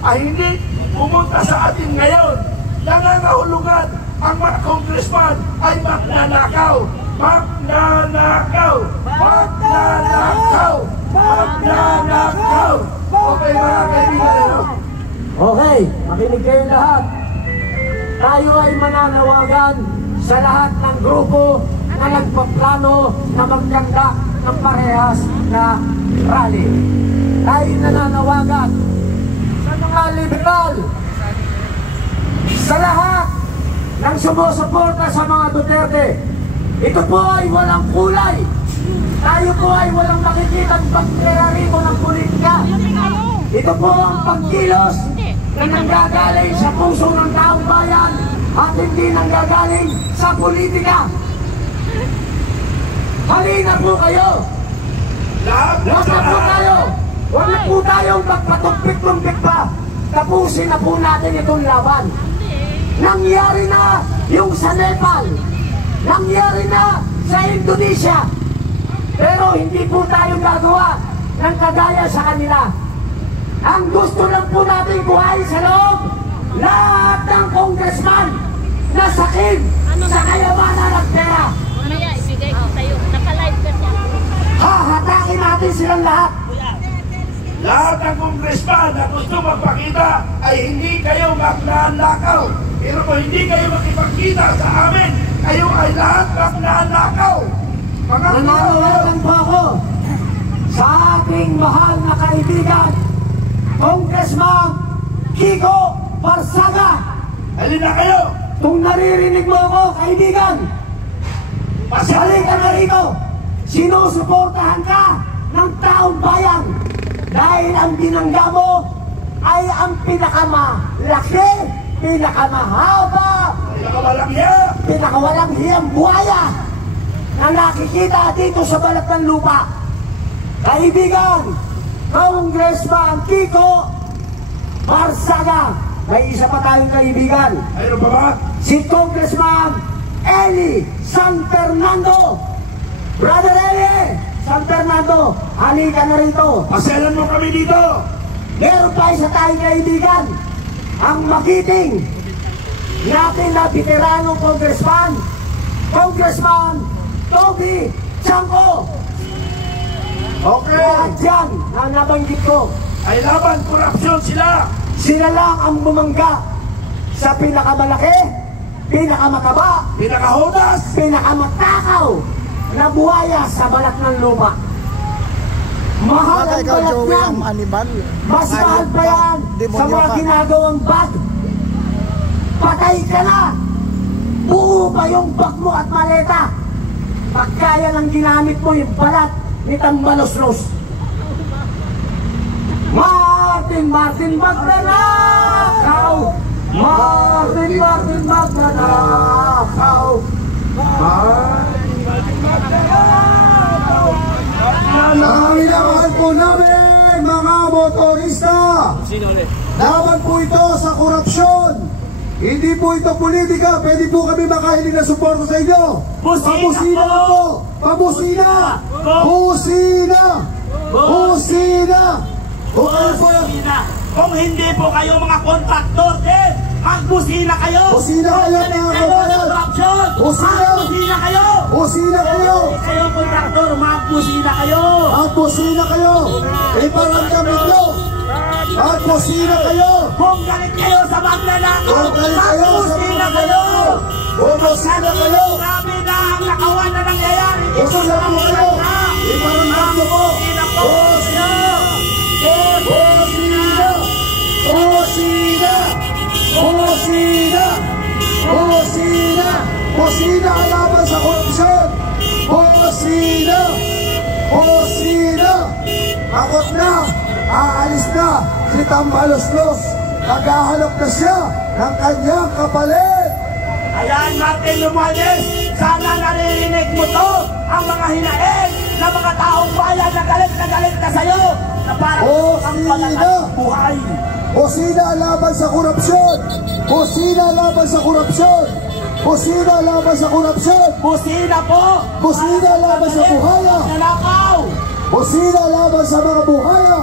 ay hindi pumunta sa atin ngayon. Nangangahulugan ang mga congressman ay magnanakaw. Magnanakaw! Magnanakaw! Magnanakaw! Okay mga kaibigan, ano? Okay, makinig kayo lahat. Tayo ay mananawagan sa lahat ng grupo na nagpaplano na magkanda ng parehas na rally. Tayo nananawagan sa mga liberal, sa lahat ng sumusuporta sa mga Duterte. Ito po ay walang kulay. Tayo po ay walang makikitang pagkayarimo ng politika. Ito po ang pagkilos na nanggagaling sa puso ng taong bayan at hindi nanggagaling sa politika. Halina po kayo. Huwag na po tayo. Huwag na po tayong magpatumpik-tumpik pa. Tapusin na po natin itong laban. Nangyari na yung sa Nepal. Nangyari na sa Indonesia. Pero hindi po tayo gagawa ng kagaya sa kanila. Ang gusto lang po natin buhayin sa loob, lahat ng congressman na sakin sa kayamanan at pera. Mamaya, ibigay ko sa'yo. Naka-live ka siya. Hahatakin natin silang lahat. Lahat ng congressman na gusto magpakita ay hindi kayo magnanakaw. Pero kung hindi kayo makipagkita sa amin, kayo ay lahat magnanakaw. Nananawagan po ako sa ating mahal na kaibigan, Congressman Kiko Barsaga. Halina kayo. Kung naririnig mo ako, kaibigan, pasalik ka na rito. Sinusuportahan ka ng taong bayan dahil ang binangga mo ay ang pinakamalaki, pinakamahaba, pinakawalang hiyang buhaya na nakikita dito sa balat ng lupa. Kaibigan, Congressman Kiko Barsaga. May isa pa tayong kaibigan. Ayun pa ba? Si Congressman Eli San Fernando. Brother Eli San Fernando, halika na rito. Pasyalan mo kami dito. Meron pa isa tayong kaibigan, ang magiting natin na veterano congressman, Congressman Toby Chanko. Okay. Lahat dyan na nabanggit ko Ay laban, korupsyon sila. sila lang ang bumangga sa pinakamalaki, pinakamataba, Pinakahudas. pinakamatakaw na buhaya sa balat ng lupa. Mahal ang balat yan. Mas mahal pa yan sa mga ginagawang bag. Patay ka na. Buo pa yung bag mo at maleta. Pagkaya lang ginamit mo yung balat ni Tambaloslos. Martin magnanakaw. Martin magnanakaw. Kailangan po namin mga motorista. Laban po ito sa korupsyon. Hindi po ito politika. Pwede po kami makahiling na suporta sa inyo. Pabusina po. Pabusina. Busina. Busina. Kung hindi po kayo mga kontraktor din, magbusina kayo. Busina kayo mga kabayan. Busina. Magbusina kayo. Busina kayo. Kayo kontraktor, magbusina kayo. Magbusina kayo. Iparamdamin nyo. Magbusina kayo. Kung galit kayo sa magnanakaw, Kung galit kayo sa magbusina kayo. Bumusina kayo. Grabe na ang nakawan na nangyayari. Busina po kayo. Iparamdamin nyo po. Busina. Busina. Busina. Busina. Busina. Busina ang laban sa korupsyon. Busina. Busina. Takot na. Aalis na si Tambaloslos. Naghahanap na siya ng kanyang kapalit. Ayan, Martin Romualdez, sana naririnig mo to ang mga hinaing na mga taong bayan na galit na sa'yo na parang ang palalang buhay. Busina laban sa korupsyon. Busina laban sa korupsyon. Busina laban sa korupsyon. Busina po. Busina laban sa buhaya. Nanakaw. Busina laban sa mga buhaya.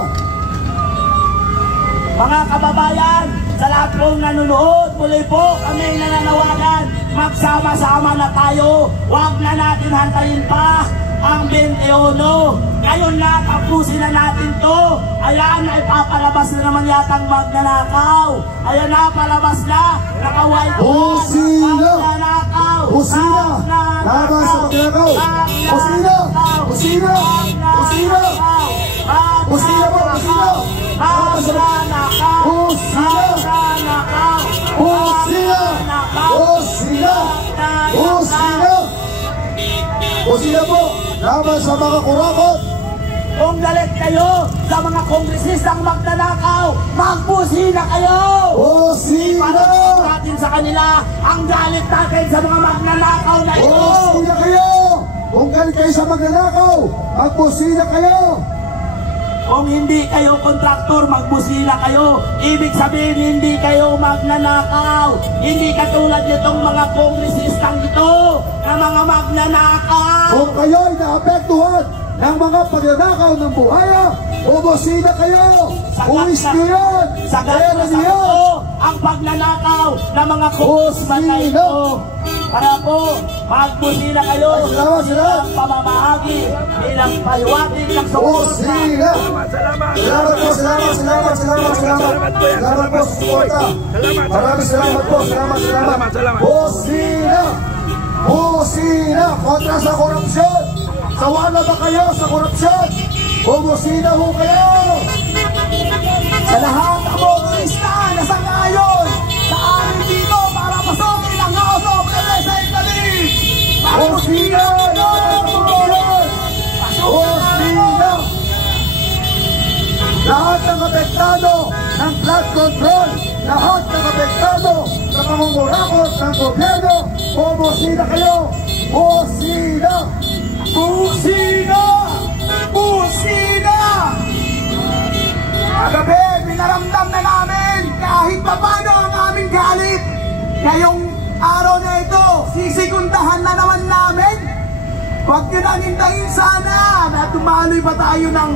Mga kababayan, sa lahat pong nanonood, muli po kami nananawagan, magsama-sama na tayo. Huwag na natin hantayin pa ang 21. Ngayon na, tapusin na natin to. Ayan, ay papalabas na naman yatang magnanakaw. Ayan na, palabas na. Naka-white Busina! Busina! Laban sa magnanakaw! Busina! Busina! Busina! Busina po! Busina! Magnanakaw! Busina! Busina! Busina! Busina! Busina po! Laban sa mga kurakot! Kung galit kayo sa mga kongresistang magnanakaw, magbusina kayo! Busina! Ipalabas natin sa kanila ang galit natin sa mga magnanakaw na ito! Busina kayo! Kung galit kayo sa magnanakaw, magbusina kayo! Kung hindi kayo kontraktor, magbusina kayo. Ibig sabihin, hindi kayo magnanakaw. Hindi katulad nitong mga kongresistang ito na mga magnanakaw. Kung kayo'y naapektuhan ng mga pagnanakaw ng buhaya, bubusina kayo! Uwis nyo yan! Pera nyo yan! Ang pagnanakaw ng mga kongresman na ito. Para po, magbusina kayo bilang pamamahagi, bilang paliwatig ng suporta. Busina! Salamat po, salamat, salamat, salamat, salamat. Salamat po sa suporta. Maraming salamat po, salamat. Busina! Busina! Kontra sa korupsyon! Sawa na ba kayo sa korupsyon? Bubusina ho kayo! Sa lahat ng motorista na sa ngayon, sa amin dito para pasukin ang House of Representatives! Busina! Busina! Lahat ng apektado ng flood control, lahat ng apektado sa pangungurakot ng gobyerno, bubusina kayo! Busina! Busina! Busina! Kagabi, pinaramdam na namin kahit papano ang aming galit. Ngayong araw na ito, sisigundahan na naman namin. Huwag nyo nang hintayin sana na tumaloy pa tayo ng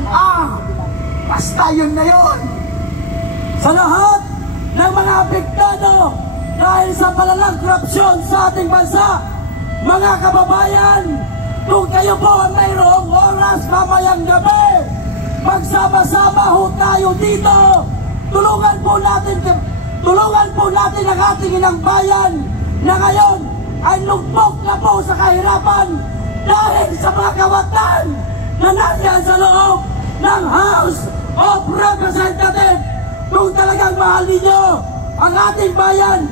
basta yun na yun. Sa lahat ng mga apektado dahil sa palalang korupsyon sa ating bansa, mga kababayan, kung kayo po ang mayroong oras mamayang gabi, magsama-sama ho tayo dito. Tulungan po natin ang ating inang bayan na ngayon ay lugmok na po sa kahirapan dahil sa mga kawatan na nandiyan sa loob ng House of Representatives. Kung talagang mahal ninyo ang ating bayan,